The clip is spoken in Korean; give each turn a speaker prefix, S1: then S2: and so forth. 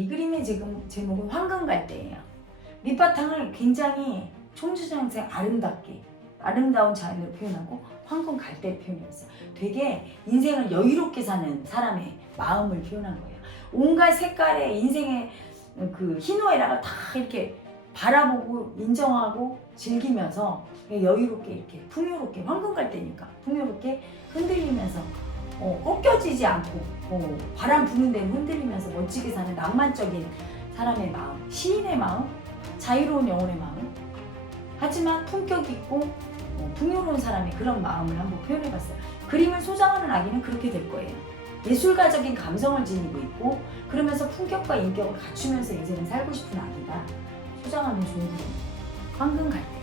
S1: 이 그림의 지금 제목은 황금갈대예요. 밑바탕을 굉장히 총주장생 아름답게 아름다운 자연으로 표현하고 황금갈대 표현했어요. 되게 인생을 여유롭게 사는 사람의 마음을 표현한 거예요. 온갖 색깔의 인생의 그 희노애락을 다 이렇게 바라보고 인정하고 즐기면서 여유롭게 이렇게 풍요롭게 황금갈대니까 풍요롭게 흔들리면서 어, 꺾여지지 않고 어, 바람 부는 대로 흔들리면서 멋지게 사는 낭만적인 사람의 마음, 시인의 마음, 자유로운 영혼의 마음. 하지만 품격 있고 어, 풍요로운 사람의 그런 마음을 한번 표현해봤어요. 그림을 소장하는 아기는 그렇게 될 거예요. 예술가적인 감성을 지니고 있고 그러면서 품격과 인격을 갖추면서 인생을 살고 싶은 아기가 소장하면 좋은 그림. 황금 갈대.